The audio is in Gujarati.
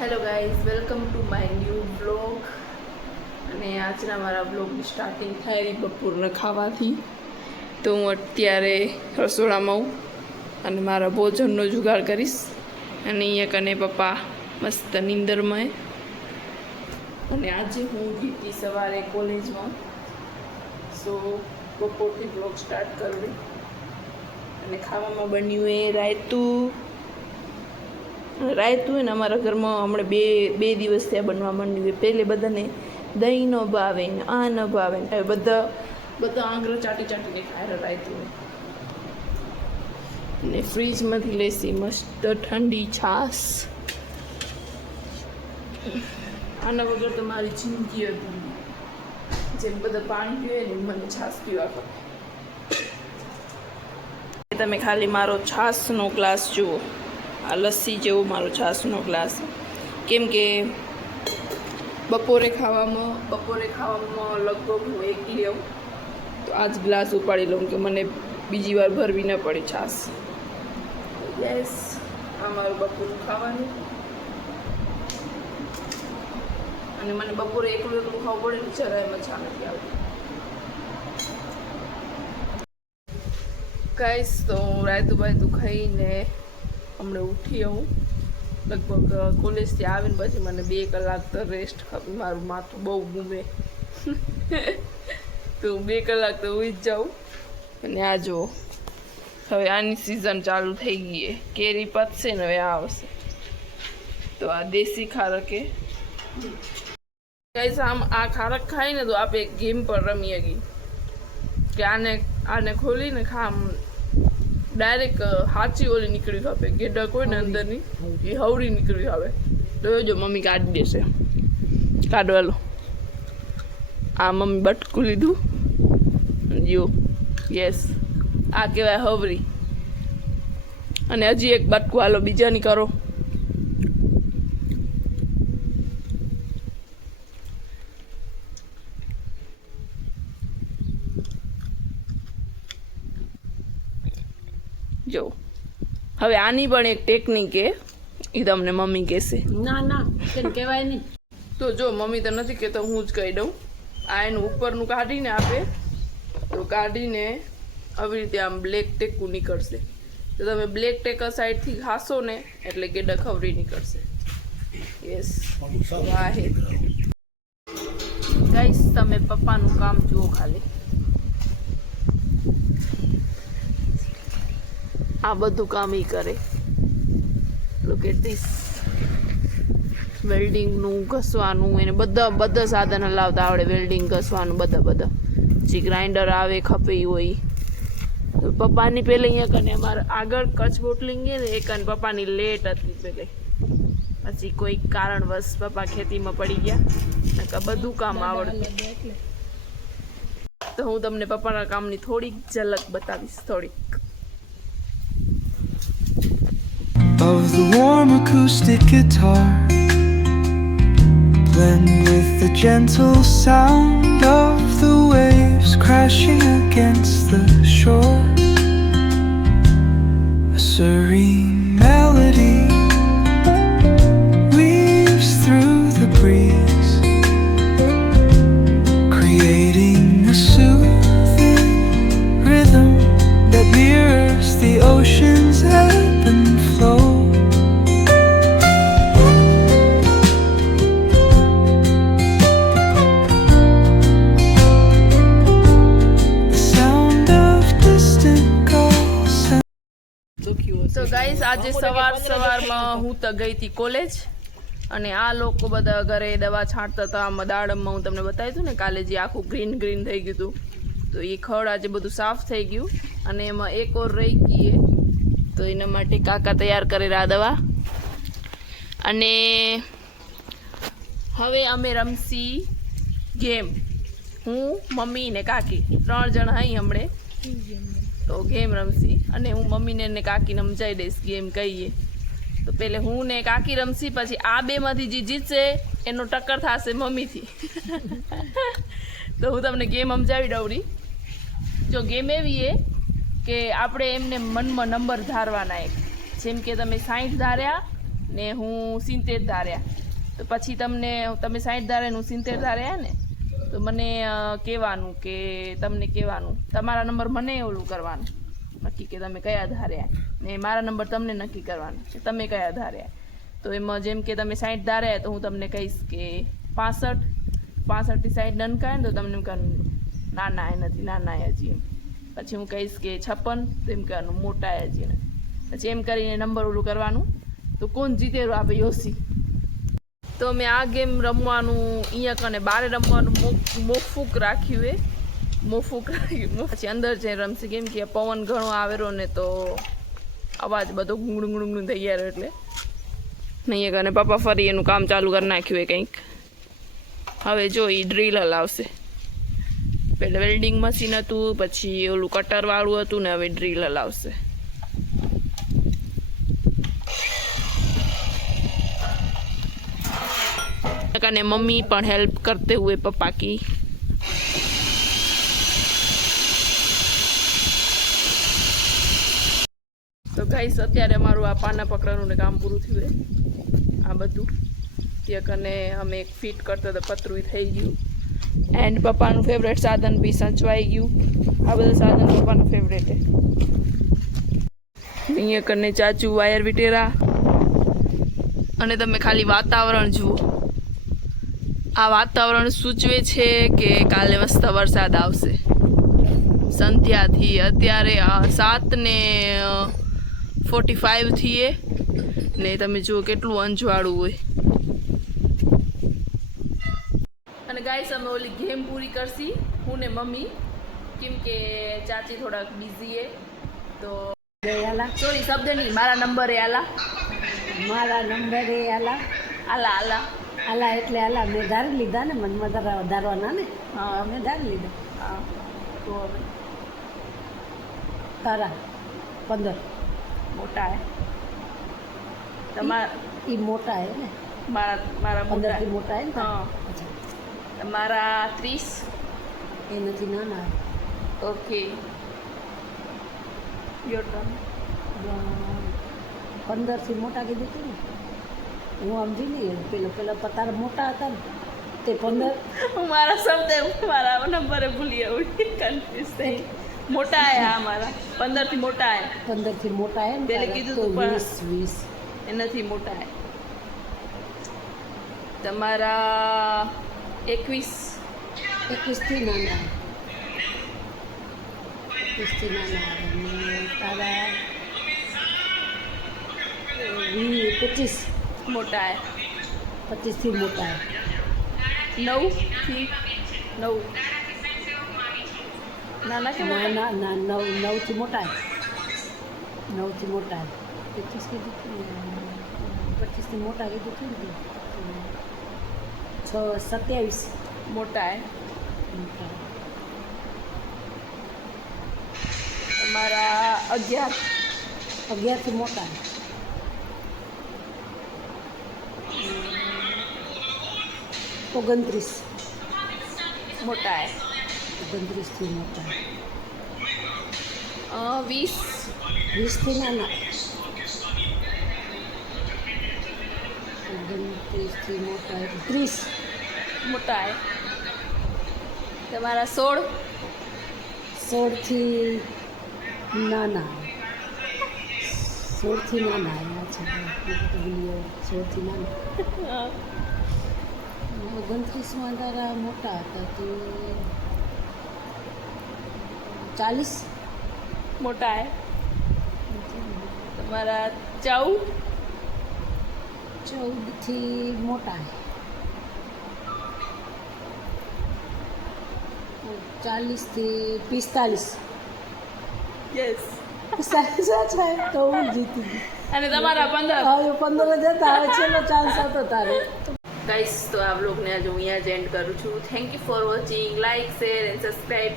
Hello guys, welcome to my new blog. અને આજના મારા બ્લોગની સ્ટાર્ટિંગ થાય રહી બપોરના ખાવાથી. તો હું અત્યારે રસોડામાં હું અને મારા ભોજનનો જુગાડ કરીશ. અને અહીંયા કને પપ્પા મસ્ત નીંદરમાં. અને આજે હું ગઈ સવારે કોલેજમાં, સો બપોરથી બ્લોગ સ્ટાર્ટ કરવી. અને ખાવામાં બન્યું એ રાયતું ને અમારા ઘરમાં હમણાં બે દિવસ ત્યાં બનવા માંડ્યું. પહેલે બધાને દહીં ન ભાવે ને આ ન ભાવે ને બધા આંગળો ચાટીને ખાય રાયતું. ને ફ્રીજમાંથી લેસી મસ્ત ઠંડી છાશ. આના વગર તો મારી જિંદગી હતી. જેમ બધા પાણી પીવે ને મને છાશ પીવા પડે. તમે ખાલી મારો છાશનો ગ્લાસ જુઓ, આ લસ્સી જેવો મારો છાશનો ગ્લાસ. કેમ કે બપોરે ખાવામાં લગભગ હું એકલી આવું, તો આ જ ગ્લાસ ઉપાડી લઉં કે મને બીજી વાર ભરવી ન પડે છાશ. યસ, આ મારું બપોરનું ખાવાનું. અને મને બપોરે એકલું ખાવું પડે ને જરાય મજા નથી આવતી. ગાઈસ, તો હું રાયતું ખાઈને હમણાં ઉઠી આવું. લગભગ કોલેજથી આવીને પછી મને 2 કલાક તો રેસ્ટ ખપે. મારું માથું બહુ ગુમે તો 2 કલાક તો ઉઈ જ જાઉં. અને આ જુઓ, હવે આની સિઝન ચાલુ થઈ ગઈ છે. કેરી પતશે ને હવે આવશે. તો આ દેશી ખારકે ગાઈસ, આ ખારક ખાઈને તો આપણે ગેમ પર રમીએ ગઈ કે આને ખોલીને ડાયરેક્ટ હાચી ઓલી નીકળી ખાવે. ગેડક હોય ને અંદરની એ હવડી નીકળી ખાવે. તો જો મમ્મી કાઢી દેશે. કાઢવાલો. આ મમ્મી બટકું લીધું જો. યસ, આ કહેવાય હવરી. અને હજી એક બટકું હાલો બીજાની કરો. જો હવે આની પણ એક ટેકનિક એ તમને મમ્મી કહેશે. ના કહેવાય નહીં. તો જો મમ્મી તો નથી કહેતો, હું જ કહી દઉં. આ એનું ઉપરનું કાઢીને આપે, તો કાઢીને આવી રીતે આમ બ્લેક ટેકું નીકળશે. તો તમે બ્લેક ટેકર સાઈડથી ખાશો ને એટલે કે ડખવરી નીકળશે. યસ, વાહે ગાઈસ, તમે પપ્પાનું કામ જુઓ ખાલી. આ બધું કામ ઈ કરે. Look at this. વેલ્ડિંગનું, ઘસવાનું, એને બધા સાધન હલાવતા આવડે. વેલ્ડિંગ, ઘસવાનું, બધા જે ગ્રાઇન્ડર આવે ખપે હોય. તો પપ્પાની પહેલે અહીંયા કને અમારે આગળ કચ્છ બોટલિંગ છે ને, એ કને પપ્પાની લેટ હતી પહેલે. પછી કોઈ કારણવશ પપ્પા ખેતીમાં પડી ગયા. બધું કામ આવડતું. તો હું તમને પપ્પાના કામની થોડીક ઝલક બતાવીશ. થોડીક of the warm acoustic guitar, blend with the gentle sound of the waves crashing against the shore. A serene melody weaves through the breeze, creating a soothing rhythm that mirrors the ocean's ebb and flow. તો ગાઈસ, આજે સવારમાં હું તો ગઈ હતી કોલેજ. અને આ લોકો બધા ઘરે દવા છાંટતા હતા. આમાં દાડમમાં હું તમને બતાવ્યું હતું ને કાલે, જે આખું ગ્રીન થઈ ગયું હતું. તો એ ખડ આજે બધું સાફ થઈ ગયું. અને એમાં એક ઓર રહી ગઈ. તો એના માટે કાકા તૈયાર કરેલા આ દવા. અને હવે અમે રમશી ગેમ. હું, મમ્મી ને કાકી 3 જણા અહીં હમણે. તો ગેમ રમશી. અને હું મમ્મીને ને કાકીને સમજાવી દઈશ ગેમ કહીએ. તો પહેલે હું ને કાકી રમશી, પછી આ બેમાંથી જે જીતશે એનો ટક્કર થશે મમ્મીથી. તો હું તમને ગેમ સમજાવી દઉં રહી. જો ગેમ એવી છે કે આપણે એમને મનમાં નંબર ધારવાના. એક જેમ કે તમે 60 ધાર્યા ને હું 70 ધાર્યા, તો પછી તમે 60 ધાર્યા ને હું 70 ધાર્યા ને, તો મને કહેવાનું કે તમારા નંબર મને ઓલું કરવાનું નક્કી કે તમે કયા ધાર્યા, ને મારા નંબર તમને નક્કી કરવાનું કે તમે કયા ધાર્યા. તો એમાં જેમ કે તમે 60 ધાર્યા તો હું તમને કહીશ કે 65 થી 60 ડન કરે ને તો તમને નાના એ નથી, નાના હજી એમ. પછી હું કહીશ કે 56 તો એમ કહેવાનું મોટા હજી ને. પછી એમ કરીને નંબર ઓલું કરવાનું, તો કોણ જીતેલું આપણે યોસી. તો મેં આ ગેમ રમવાનું અહીંયા કને બારે રમવાનું મોફૂક રાખ્યું પછી અંદર જઈને રમશે, કેમ કે પવન ઘણો આવેલો ને તો અવાજ બધો ગુંગળું થઈ ગયો એટલે નહીં. કને પપ્પા ફરી એનું કામ ચાલુ કરી નાખ્યું કંઈક. હવે જો એ ડ્રીલ હલાવશે. પહેલાં વેલ્ડિંગ મશીન હતું, પછી ઓલું કટરવાળું હતું ને હવે ડ્રીલ હલાવશે. कने मम्मी पण हेल्प करते हुए पापा की. तो गाइस અત્યારે અમારું આ પાના પકડવાનું કામ પૂરું થયું છે. આ બધું ત્યાં કને અમે એક ફિટ કરતા તો પતરું થઈ ગયું. એન્ડ પપ્પાનું ફેવરેટ સાધન બી સચવાઈ ગયું. આ બધું સાધન પપ્પાનું ફેવરેટ છે. અહીંયા કને ચાચુ વાયર વિટેરા. અને તમે ખાલી વાતાવરણ જુઓ. આ વાતાવરણ સૂચવે છે કે કાલે મસ્ત વરસાદ આવશે. સંધ્યાથી અત્યારે 7:45 થઈએ ને તમે જુઓ કેટલું અંજવાળું હોય. અને ગાઈસ અમે ઓલી ગેમ પૂરી કરશી હું ને મમ્મી, કેમ કે ચાચી થોડાક બિઝી હે. તો સોરી શબ્દ નહીં, મારા નંબર એ આલા આલા એટલે આલા મેં ધારી લીધા ને, મનમાં ધારવાના ને. હા મેં ધારી લીધા. હા તો હવે તારા 15 મોટા હે તમારા, એ મોટા હે ને, મારા 15 થી મોટા હે ને. હા તમારા 30 એ નથી, નાના. Okay your turn. 15 થી મોટા કીધું હતું ને, હું સમજી નહીં. પેલા તારા મોટા હતા ને તે 15. હું મારા શબ્દ મારા નંબરે ભૂલી આવી, કન્ફ્યુઝ થઈ. મોટા હે હા મારા 15 થી મોટા હે. 15 થી મોટા હે ને, પેલે કીધું તો તું પણ 20 એનાથી મોટા હે. તમારા 21 થી નાના. 21 થી નાના. તારા 25 મોટા હે. 25 થી મોટા હે. 9 થી 9 નાના કે મોટા? ના 9 થી મોટા હે. 9 થી મોટા હે. 25 કીધું હતું ને, 25 થી મોટા કીધું હતું ને. 27 મોટા હે. મોટા. તમારા 11 થી મોટા હે. 29 મોટા હે. 29 થી મોટા. 20 થી નાના. 29 થી મોટા. 30 મોટા હે. તમારા 16 થી નાના. 16 થી નાના. 16 થી નાના. 29 તારા મોટા હતા તો 40 મોટા હે. તમારા 14 થી મોટા. 40 થી 45. યસ. સાચા તો હું જીતી ગઈ. અને તમારા 15. હવે 15 જતા, હવે છેલ્લો ચાન્સ હતો તારે. ગાઈસ તો આ વ્લોગને આજે હું અહીંયા જ એન્ડ કરું છું. Thank you for watching. Like, share and subscribe.